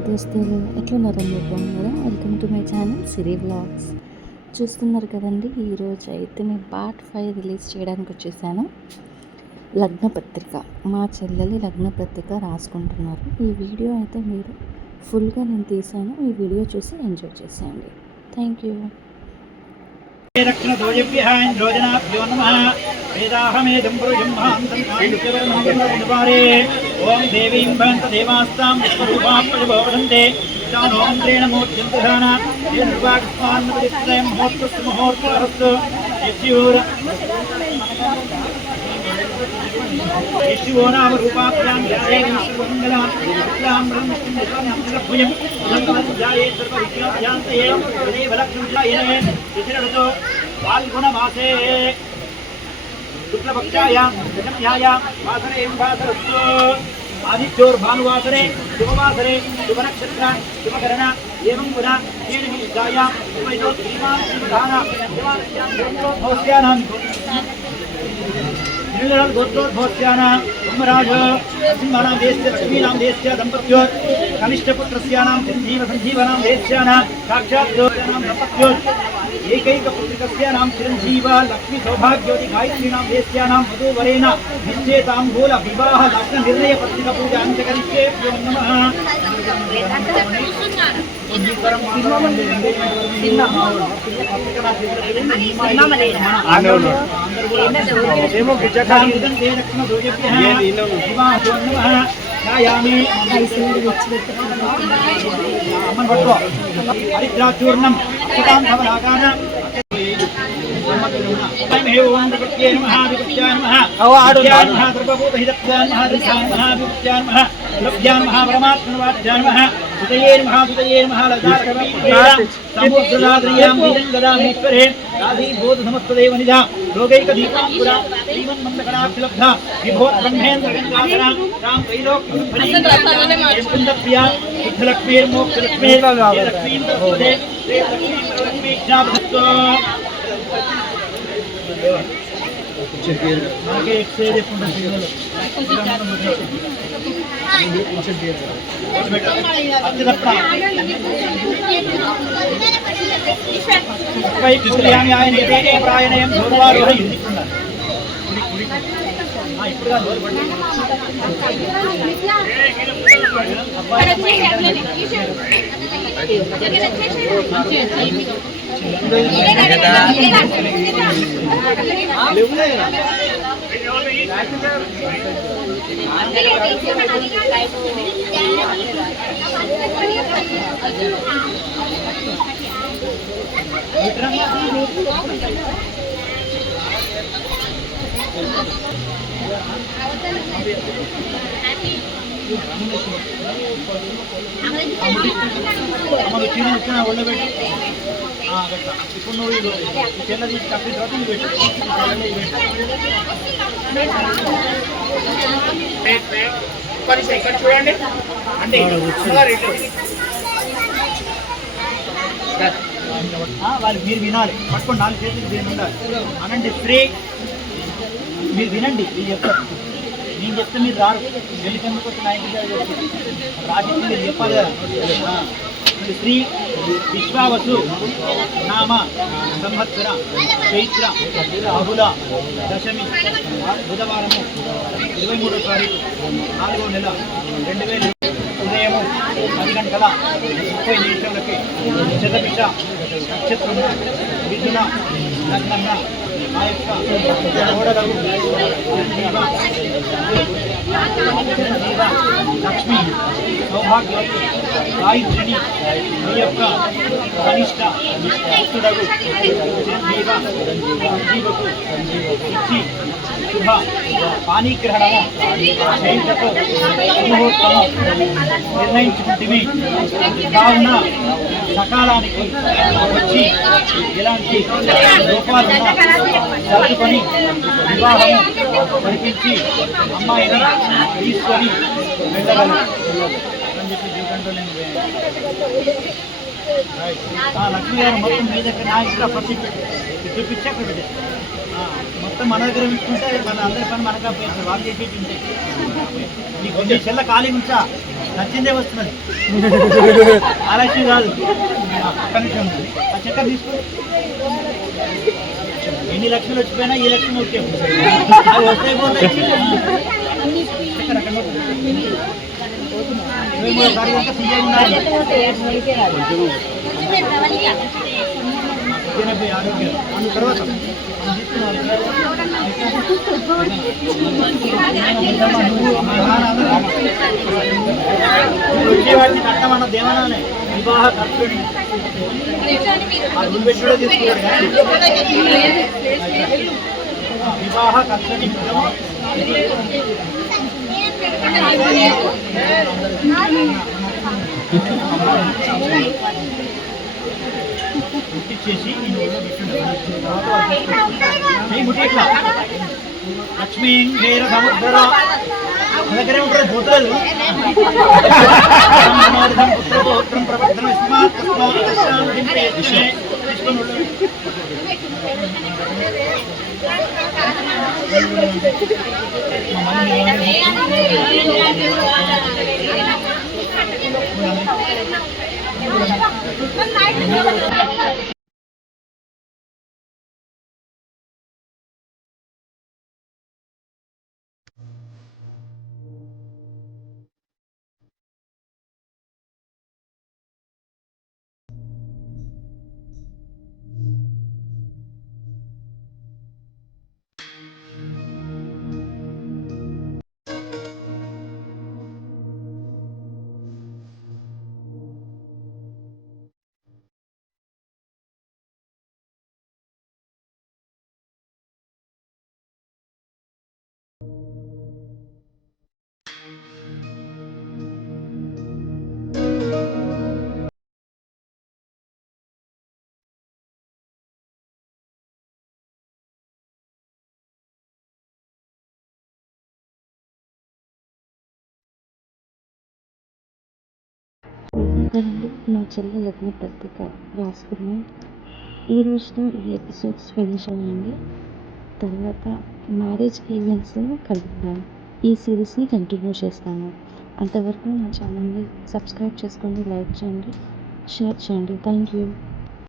Hi దోస్తులు, ఎట్లున్నారండి? బాగున్నారా? Welcome to my channel Siri vlogs. చూస్తున్నారు కదండి, ఈరోజు అయితే నేను పార్ట్ 5 రిలీజ్ చేయడానికి వచ్చేసాను. లగ్నపత్రిక, మా చెల్లెలి లగ్నపత్రిక రాసుకుంటున్నారు. ఈ వీడియో అయితే మీరు ఫుల్గా నేను తీసాను. ఈ వీడియో చూసి ఎంజాయ్ చేసేయండి. Thank you. रक्षणदोजभ्यो नमः वेदाहमेदं पुरुषम्भान्तरे ओं देवीं भवन्तदेवास्तां विश्वरूपां प्रजभवन्ते चानोन्द्रेण मूर्त्यन्तधाना ये निर्वाक्स्मान्मदित्रयं मुहूर्तस्तु मुहूर्तहस्तु यशो नाम रूपाभ्यां ध्यायेन सर्वमङ्गलां विद्यामृतं विष्णुभुजं ध्यायेत् सर्वविद्याभ्यान्ते तदेव लक्ष्मीजायने तिथिरतो फाल्गुणमासे शुक्लपक्षायां दशम्यायां वासरे वासरस्तु आदित्योर्भानुवासरे शुभवासरे शुभनक्षत्र शुभकरण एवं पुनः येन विद्यायां शुभयोत्रीमान् शुभधाना देवानां गोत्रोद्भवस्यानां ब्रह्मराज सिंहानां देशस्य लक्ष्मीनां देशस्य दम्पत्यो कनिष्ठपुत्रस्यानां सञ्जीवनां देशस्यानां साक्षात् दम्पत्यो एकैकपुत्रिकस्यानां चिरञ्जीव लक्ष्मी सौभाग्योति गायत्रीनां देशस्यानां वधूवरेण निश्चेताम्बूल विवाह लग्न निर्णय पत्रिका पूजां च करिष्येभ्यो नमः। हरिद्राचूर्णं ఇప్పుడు నువ్వు తెల్లది కప్పి తర్వాత నువ్వు పెట్టు ఇక్కడ చూడండి అంటే వాళ్ళు మీరు వినాలి, పట్టుకోండి, 4 చేతులు దేని ఉండాలి అనండి. స్త్రీ మీరు వినండి, మీరు చెప్తారు, నేను చెప్తే మీరు రారు. వెళ్ళికెందుకు వచ్చి నా ఇంటి రాజకీయ మీరు చెప్పాలి కదా. శ్రీ విశ్వావసు నామ సంవత్సర చైత్ర బహుళ దశమి బుధవారము 23వ తారీఖు 4వ నెల 2000 ఉదయము 10 గంటల 30 నిమిషాలకి శతభిష నక్షత్రము మిథున లగ్నంగా ఆ యొక్క ఓడలకు లక్ష్మి సౌభాగ్యవతి గాయత్రిని మీ యొక్క కనిష్ట భక్తుడకు సంజీవకు ఇచ్చి శుభ పానీగ్రహణము చేయుటకు ముహూర్తము నిర్ణయించుకుంటుంది. కావున సకాలానికి వచ్చి ఎలాంటి లోపాలను సర్దుకొని వివాహము జరిపించి అమ్మాయిని తీసుకొని వెళ్ళగలరు అని చెప్పి జీవితంలో నేను లక్ష్మీ గారు మొత్తం మీ దగ్గర నా ఇక్కడ ప్రతి చూపించి అక్కడ పెట్టారు. మొత్తం మన దగ్గర ఉంచుకుంటే మన అందరి పని మనకు అప్పేస్తారు, వాళ్ళు చేసేటి ఉంటాయి. నీకు నీ చెల్ల ఖాళీ ఉంచా, నచ్చిందే వస్తున్నది, ఆలస్యం కాదు. ఒక్క నిమిషం ఆ చక్కెర తీసుకో. ఎన్ని లక్షలు వచ్చిపోయినా ఈ లక్ష్యం ముఖ్యం, అవి వస్తాయి పోతాయి. చక్కెర అక్కడ పెట్టు. 23 తారీఖు సీఎం ఉండాలి. ఆరోగ్యం అన్న తర్వాత వచ్చేవాడిని కట్టమన్న దేవనానే వివాహ ఖర్చుని పెట్టుడే తీసుకున్నాడు కానీ వివాహ ఖర్చుని ముట్టించేసి ముట్టి ఇట్లా లక్ష్మీ వేరు సముద్ర దగ్గరే ఉంటారు పోతలేదు. పుత్రగోత్రం ప్రవర్తన ఇదండి నా చెల్లి లగ్న పత్రిక రాసుకున్నాం. ఈ రోజుతో ఈ ఎపిసోడ్స్ ఫినిష్ అయ్యండి. తర్వాత మ్యారేజ్ ఈవెంట్స్ కలుపుతాను. ఈ సిరీస్ని కంటిన్యూ చేస్తాను. అంతవరకు నా ఛానల్ని సబ్స్క్రైబ్ చేసుకోండి, లైక్ చేయండి, షేర్ చేయండి. Thank you.